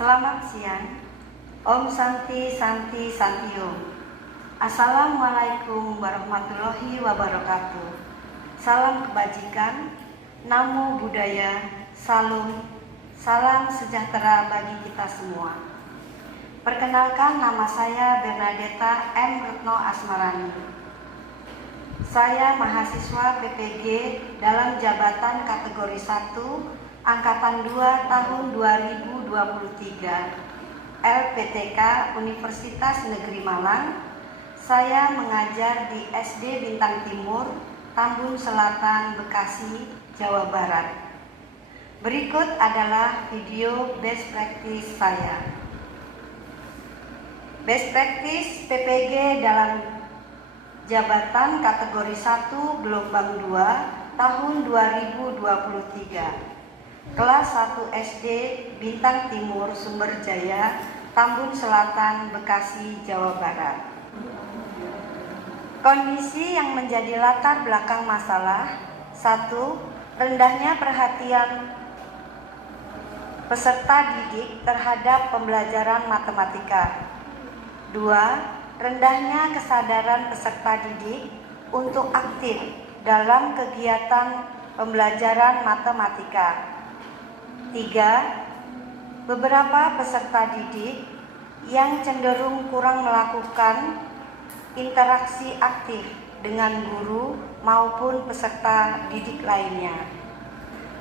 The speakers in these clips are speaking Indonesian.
Selamat siang. Om Santi Santi Santium. Assalamualaikum warahmatullahi wabarakatuh. Salam kebajikan, namo buddhaya, salam sejahtera bagi kita semua. Perkenalkan, nama saya Bernadetta M. Retno Asmarani. Saya mahasiswa PPG dalam jabatan kategori 1 Angkatan 2 tahun 2023 LPTK Universitas Negeri Malang. Saya mengajar di SD Bintang Timur, Tambun Selatan, Bekasi, Jawa Barat. Berikut adalah video best practice saya. Best practice PPG dalam jabatan kategori 1 gelombang 2 tahun 2023. Kelas 1 SD Bintang Timur Sumberjaya, Tambun Selatan, Bekasi, Jawa Barat. Kondisi yang menjadi latar belakang masalah: 1. Rendahnya perhatian peserta didik terhadap pembelajaran matematika. 2. Rendahnya kesadaran peserta didik untuk aktif dalam kegiatan pembelajaran matematika. 3. Beberapa peserta didik yang cenderung kurang melakukan interaksi aktif dengan guru maupun peserta didik lainnya.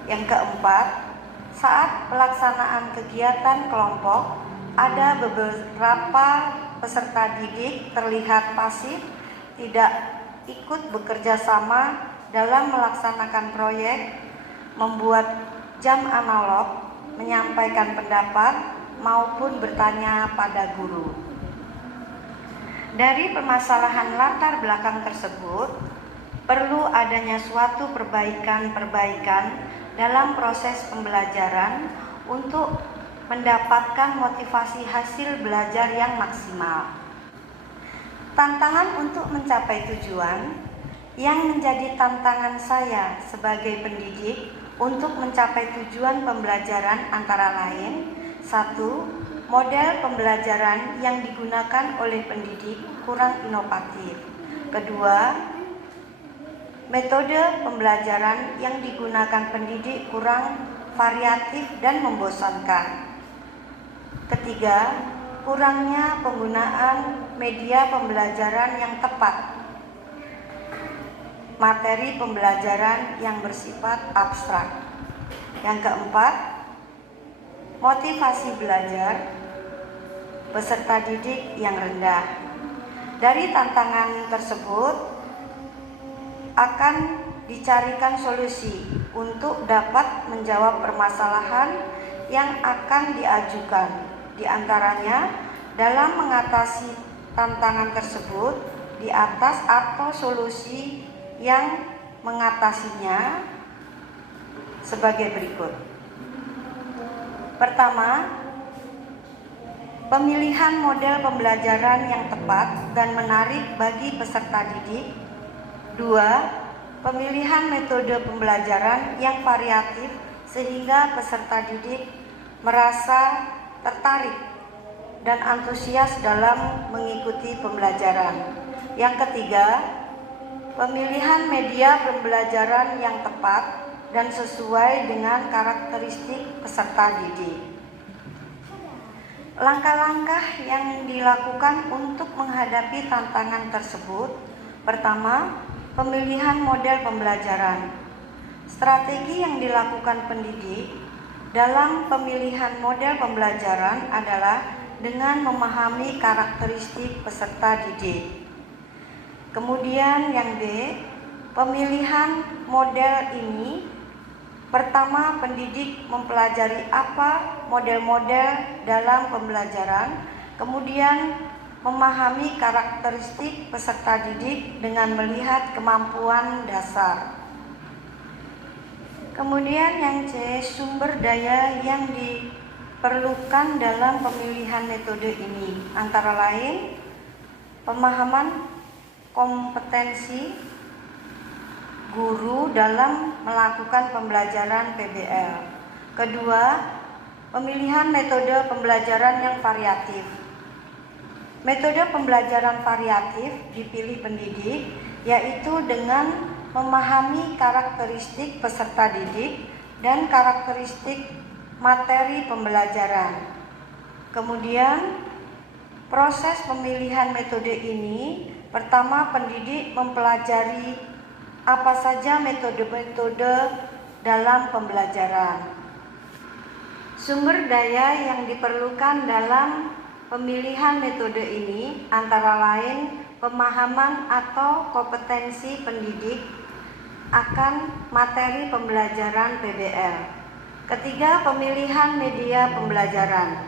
Yang keempat, saat pelaksanaan kegiatan kelompok, ada beberapa peserta didik terlihat pasif, tidak ikut bekerja sama dalam melaksanakan proyek, membuat jam analog, menyampaikan pendapat, maupun bertanya pada guru. Dari permasalahan latar belakang tersebut, perlu adanya suatu perbaikan dalam proses pembelajaran untuk mendapatkan motivasi hasil belajar yang maksimal. Tantangan untuk mencapai tujuan yang menjadi tantangan saya sebagai pendidik untuk mencapai tujuan pembelajaran antara lain: 1. Model pembelajaran yang digunakan oleh pendidik kurang inovatif. 2. Metode pembelajaran yang digunakan pendidik kurang variatif dan membosankan. 3. Kurangnya penggunaan media pembelajaran yang tepat. Materi pembelajaran yang bersifat abstrak. Yang keempat, motivasi belajar peserta didik yang rendah. Dari tantangan tersebut akan dicarikan solusi untuk dapat menjawab permasalahan yang akan diajukan. Di antaranya, dalam mengatasi tantangan tersebut, di atas atau solusi yang mengatasinya sebagai berikut. Pertama, pemilihan model pembelajaran yang tepat dan menarik bagi peserta didik. 2. Pemilihan metode pembelajaran yang variatif sehingga peserta didik merasa tertarik dan antusias dalam mengikuti pembelajaran. Yang ketiga, pemilihan media pembelajaran yang tepat dan sesuai dengan karakteristik peserta didik. Langkah-langkah yang dilakukan untuk menghadapi tantangan tersebut: pertama, pemilihan model pembelajaran. Strategi yang dilakukan pendidik dalam pemilihan model pembelajaran adalah dengan memahami karakteristik peserta didik. Kemudian yang B, pemilihan model ini: pertama, pendidik mempelajari apa model-model dalam pembelajaran, kemudian memahami karakteristik peserta didik dengan melihat kemampuan dasar. Kemudian yang C, sumber daya yang diperlukan dalam pemilihan metode ini, antara lain pemahaman kompetensi guru dalam melakukan pembelajaran PBL. Kedua, Pemilihan metode pembelajaran yang variatif. Metode pembelajaran variatif dipilih pendidik, yaitu dengan memahami karakteristik peserta didik dan karakteristik materi pembelajaran. Kemudian, proses pemilihan metode ini, pertama pendidik mempelajari apa saja metode-metode dalam pembelajaran. Sumber daya yang diperlukan dalam pemilihan metode ini antara lain pemahaman atau kompetensi pendidik akan materi pembelajaran PBL. Ketiga, pemilihan media pembelajaran.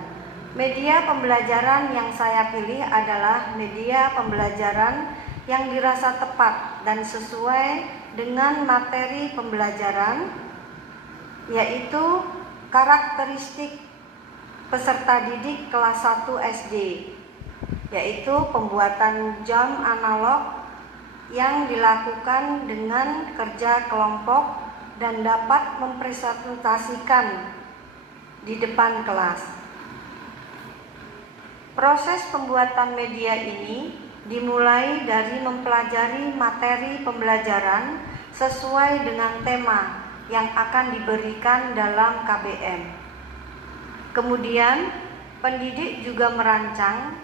Media pembelajaran yang saya pilih adalah media pembelajaran yang dirasa tepat dan sesuai dengan materi pembelajaran, yaitu karakteristik peserta didik kelas 1 SD, yaitu pembuatan jam analog yang dilakukan dengan kerja kelompok dan dapat mempresentasikan di depan kelas. Proses pembuatan media ini dimulai dari mempelajari materi pembelajaran sesuai dengan tema yang akan diberikan dalam KBM. Kemudian, pendidik juga merancang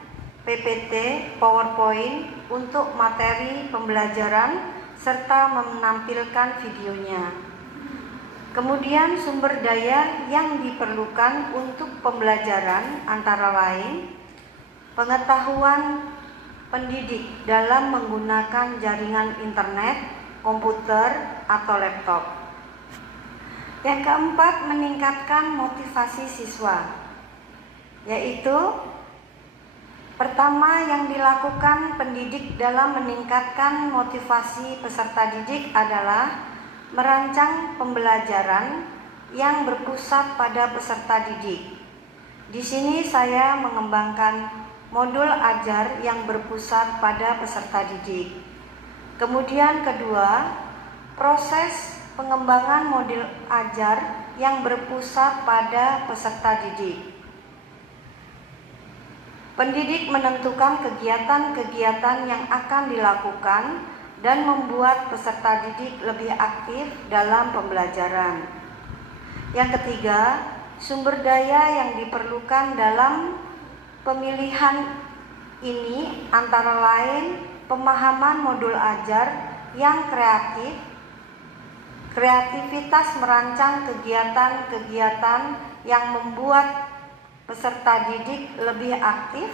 PPT, PowerPoint untuk materi pembelajaran serta menampilkan videonya. Kemudian, sumber daya yang diperlukan untuk pembelajaran antara lain pengetahuan pendidik dalam menggunakan jaringan internet, komputer, atau laptop. Yang keempat, meningkatkan motivasi siswa, yaitu pertama yang dilakukan pendidik dalam meningkatkan motivasi peserta didik adalah merancang pembelajaran yang berpusat pada peserta didik. Di sini saya mengembangkan modul ajar yang berpusat pada peserta didik. Kemudian kedua, proses pengembangan model ajar yang berpusat pada peserta didik. Pendidik menentukan kegiatan-kegiatan yang akan dilakukan dan membuat peserta didik lebih aktif dalam pembelajaran. Yang ketiga, sumber daya yang diperlukan dalam pemilihan ini antara lain pemahaman modul ajar yang kreatif, kreativitas merancang kegiatan-kegiatan yang membuat peserta didik lebih aktif,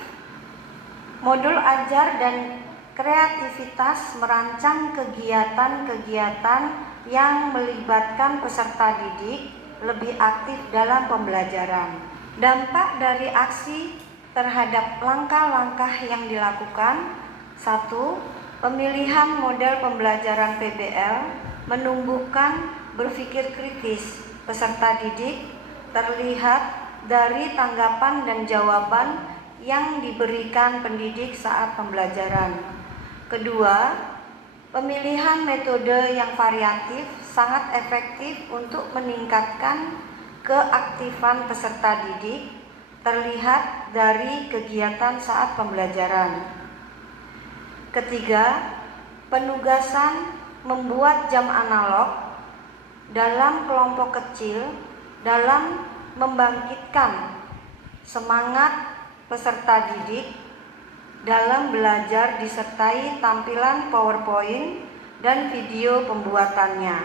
modul ajar dan kreativitas merancang kegiatan-kegiatan yang melibatkan peserta didik lebih aktif dalam pembelajaran. Dampak dari aksi terhadap langkah-langkah yang dilakukan. 1. Pemilihan model pembelajaran PBL menumbuhkan berpikir kritis peserta didik terlihat dari tanggapan dan jawaban yang diberikan pendidik saat pembelajaran. Kedua, pemilihan metode yang variatif sangat efektif untuk meningkatkan keaktifan peserta didik terlihat dari kegiatan saat pembelajaran. Ketiga, penugasan membuat jam analog dalam kelompok kecil dalam membangkitkan semangat peserta didik dalam belajar disertai tampilan PowerPoint dan video pembuatannya.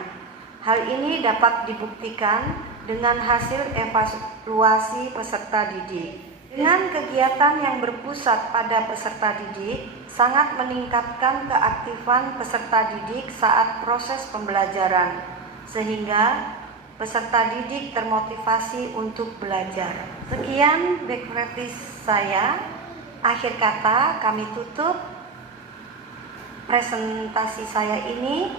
Hal ini dapat dibuktikan dengan hasil evaluasi peserta didik. Dengan kegiatan yang berpusat pada peserta didik, sangat meningkatkan keaktifan peserta didik saat proses pembelajaran, sehingga peserta didik termotivasi untuk belajar. Sekian back practice saya. Akhir kata, kami tutup presentasi saya ini.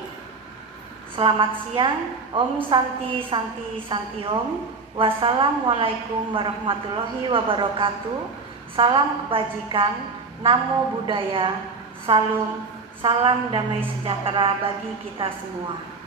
Selamat siang. Om Santi Santi Santi Om. Wassalamualaikum warahmatullahi wabarakatuh. Salam kebajikan, namo buddhaya, salam damai sejahtera bagi kita semua.